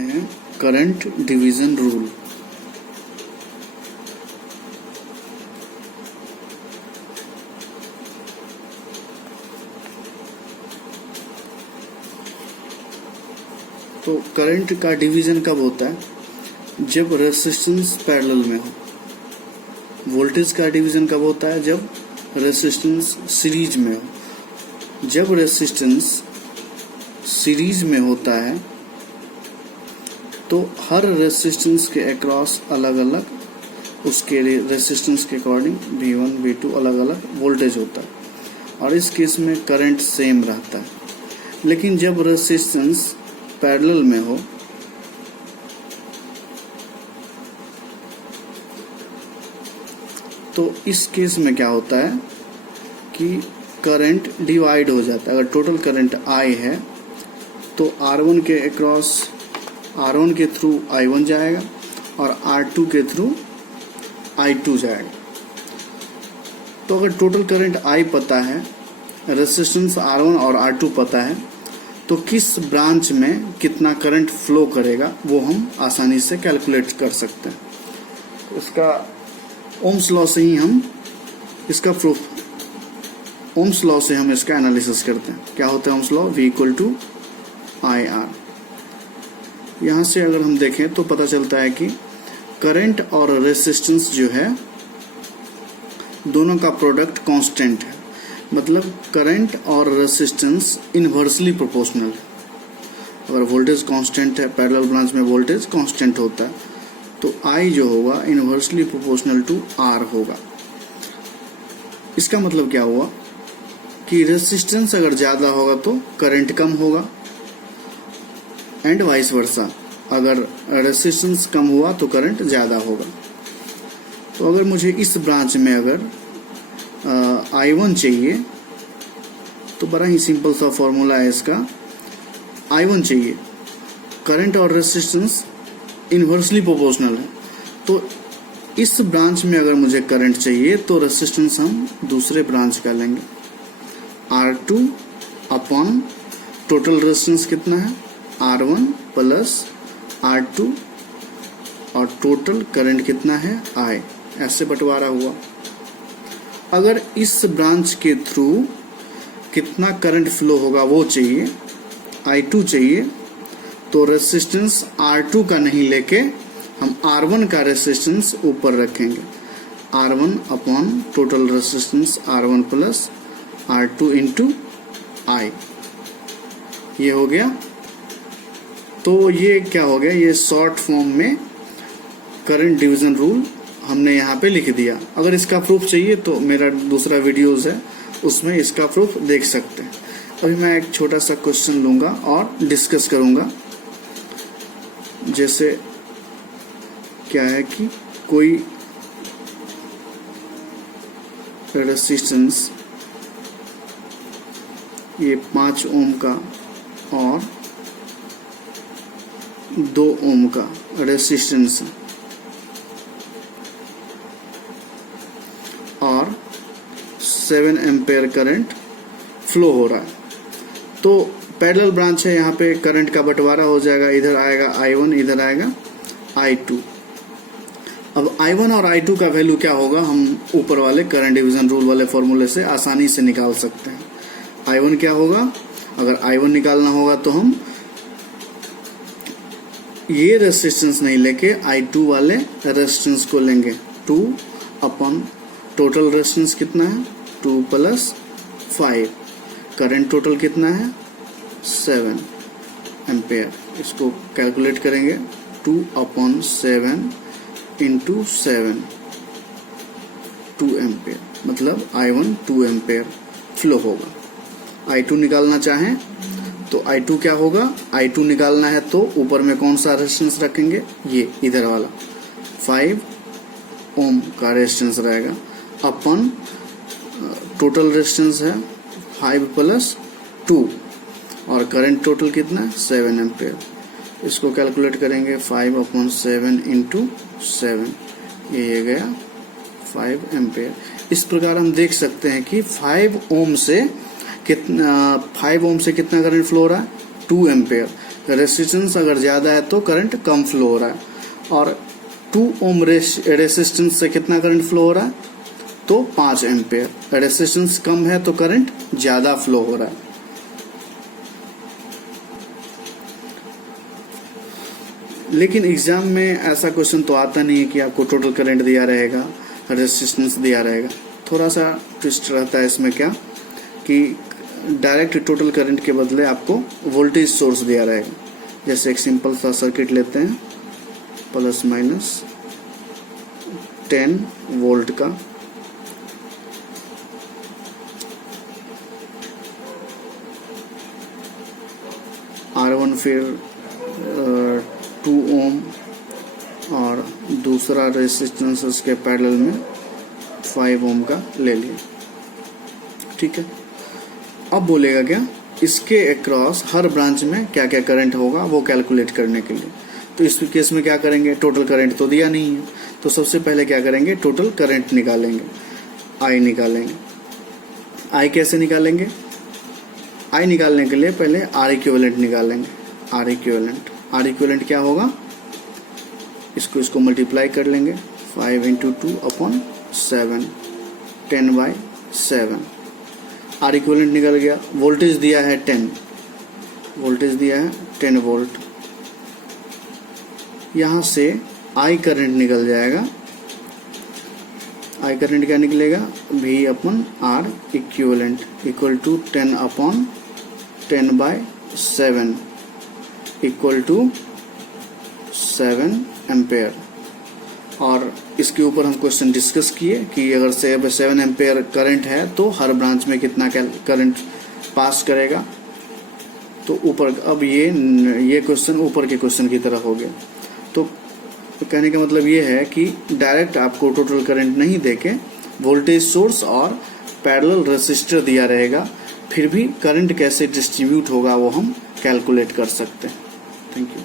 हैं current division rule. तो current का डिवीजन कब होता है? जब रेजिस्टेंस पैरेलल में हो। वोल्टेज का डिवीजन कब होता है? जब रेजिस्टेंस सीरीज में हो। जब रेजिस्टेंस सीरीज में होता है तो हर रेजिस्टेंस के अक्रॉस अलग अलग उसके रेजिस्टेंस के अकॉर्डिंग V1 V2 अलग अलग वोल्टेज होता है और इस केस में करंट सेम रहता है। लेकिन जब रेजिस्टेंस पैरेलल में हो तो इस केस में क्या होता है कि करंट डिवाइड हो जाता है। अगर टोटल करंट I है तो R1 के अक्रॉस R1 के थ्रू I1 जाएगा और R2 के थ्रू I2 जाएगा। तो अगर टोटल करंट I पता है, रेजिस्टेंस R1 और R2 पता है, तो किस ब्रांच में कितना करंट फ्लो करेगा वो हम आसानी से कैलकुलेट कर सकते हैं। इसका ओम्स लॉ से ही हम इसका प्रूफ ओम्स लॉ से हम इसका एनालिसिस करते हैं। क्या होता है ओम्स लॉ? V = IR। यहाँ से अगर हम देखें तो पता चलता है कि करंट और रेजिस्टेंस जो है दोनों का प्रोडक्ट कांस्टेंट है। मतलब करंट और रेजिस्टेंस इनवर्सली प्रोपोर्शनल है। अगर वोल्टेज कांस्टेंट है, पैरेलल ब्रांच में वोल्टेज कांस्टेंट होता है, तो I जो होगा इनवर्सली प्रोपोर्शनल टू R होगा। इसका मतलब क्या हुआ कि रेजिस्टेंस अगर ज़्यादा होगा तो करंट कम होगा एंड वाइस वर्सा। अगर रेजिस्टेंस कम हुआ तो करंट ज़्यादा होगा। तो अगर मुझे इस ब्रांच में अगर I1 चाहिए तो बड़ा ही सिंपल सा फॉर्मूला है इसका। I1 चाहिए, करंट और रेजिस्टेंस इनवर्सली प्रोपोर्शनल है, तो इस ब्रांच में अगर मुझे करंट चाहिए तो रेजिस्टेंस हम दूसरे ब्रांच का लेंगे। R2 अपॉन टोटल रेजिस्टेंस कितना है? R1 प्लस R2 और टोटल करंट कितना है? I। ऐसे बंटवारा हुआ। अगर इस ब्रांच के थ्रू कितना करंट फ्लो होगा वो चाहिए, I2 चाहिए, तो रेजिस्टेंस R2 का नहीं लेके हम R1 का रेजिस्टेंस ऊपर रखेंगे। R1 upon total resistance R1 plus R2 into I। ये हो गया। तो ये क्या हो गया? ये शॉर्ट फॉर्म में करंट डिवीजन रूल हमने यहाँ पे लिख दिया। अगर इसका प्रूफ चाहिए तो मेरा दूसरा वीडियोस है, उसमें इसका प्रूफ देख सकते हैं। अभी मैं एक छोटा सा क्वेश्चन लूँगा और डिस्कस करूँगा। जैसे क्या है कि कोई रेजिस्टेंस ये 5 ओम का और 2 ओम का रेजिस्टेंस और 7 एम्पेयर करंट फ्लो हो रहा है। तो पैरेलल ब्रांच है, यहाँ पे करंट का बंटवारा हो जाएगा। इधर आएगा I1, इधर आएगा I2। अब I1 और I2 का वैल्यू क्या होगा हम ऊपर वाले करंट डिवीजन रूल वाले फॉर्मूले से आसानी से निकाल सकते हैं। I1 क्या होगा? अगर I1 निकालना होगा तो हम ये रेजिस्टेंस नहीं लेके I2 वाले रेजिस्टेंस को लेंगे। 2 अपॉन टोटल रेजिस्टेंस कितना है? 2 प्लस 5। करंट टोटल कितना है? 7 एम्पेयर। इसको कैलकुलेट करेंगे। 2 अपॉन 7 इंटू 7, 2 एम्पेयर। मतलब I1 2 एम्पेयर फ्लो होगा। I2 निकालना चाहें तो I2 क्या होगा? I2 निकालना है तो ऊपर में कौन सा रेजिस्टेंस रखेंगे? ये इधर वाला 5 ओम का रेजिस्टेंस रहेगा अपन टोटल रेजिस्टेंस है 5 प्लस 2 और करंट टोटल कितना है? 7 एम्पेयर। इसको कैलकुलेट करेंगे। 5 अपॉन 7 इंटू 7, ये गया 5 एम्पेयर। इस प्रकार हम देख सकते हैं कि 5 ओम से कितना करंट फ्लो हो रहा है? 2 एम्पेयर। रेसिस्टेंस अगर ज़्यादा है तो करंट कम फ्लो हो रहा है, और 2 ओम रेसिस्टेंस से कितना करंट फ्लो हो रहा है, तो 5 एम्पेयर। रेसिस्टेंस कम है तो करंट ज़्यादा फ्लो हो रहा है। लेकिन एग्जाम में ऐसा क्वेश्चन तो आता नहीं है कि आपको टोटल करंट दिया रहेगा, रेसिस्टेंस दिया रहेगा। थोड़ा सा ट्विस्ट रहता है इसमें, क्या कि डायरेक्ट टोटल करंट के बदले आपको वोल्टेज सोर्स दिया रहेगा। जैसे एक सिंपल सा सर्किट लेते हैं, प्लस माइनस 10 वोल्ट का, R1 फिर 2 ओम और दूसरा रेजिस्टेंस उसके पैरेलल में 5 ओम का ले लिया। ठीक है, अब बोलेगा क्या, इसके अक्रॉस हर ब्रांच में क्या क्या करंट होगा वो कैलकुलेट करने के लिए। तो इस केस में क्या करेंगे, टोटल करंट तो दिया नहीं है, तो सबसे पहले क्या करेंगे, टोटल करंट निकालेंगे, आई निकालेंगे। आई कैसे निकालेंगे, आई निकालने के लिए पहले आर इक्विवेलेंट निकालेंगे। आर इक्विवेलेंट क्या होगा, इसको मल्टीप्लाई कर लेंगे, 5 × 2/7, 10/7। आर इक्विवेलेंट निकल गया। वोल्टेज दिया है 10 वोल्ट। यहाँ से आई करंट निकल जाएगा। आई करंट क्या निकलेगा, V/R equivalent equal to 10/10/7 equal to 7 ampere. और इसके ऊपर हम क्वेश्चन डिस्कस किए कि अगर 7 एम्पेयर करंट है तो हर ब्रांच में कितना करंट पास करेगा। तो ऊपर अब ये क्वेश्चन ऊपर के क्वेश्चन की तरह हो गया। तो कहने का मतलब ये है कि डायरेक्ट आपको टोटल करंट नहीं देके वोल्टेज सोर्स और पैरेलल रेसिस्टर दिया रहेगा, फिर भी करंट कैसे डिस्ट्रीब्यूट होगा वो हम कैलकुलेट कर सकते हैं। Thank you.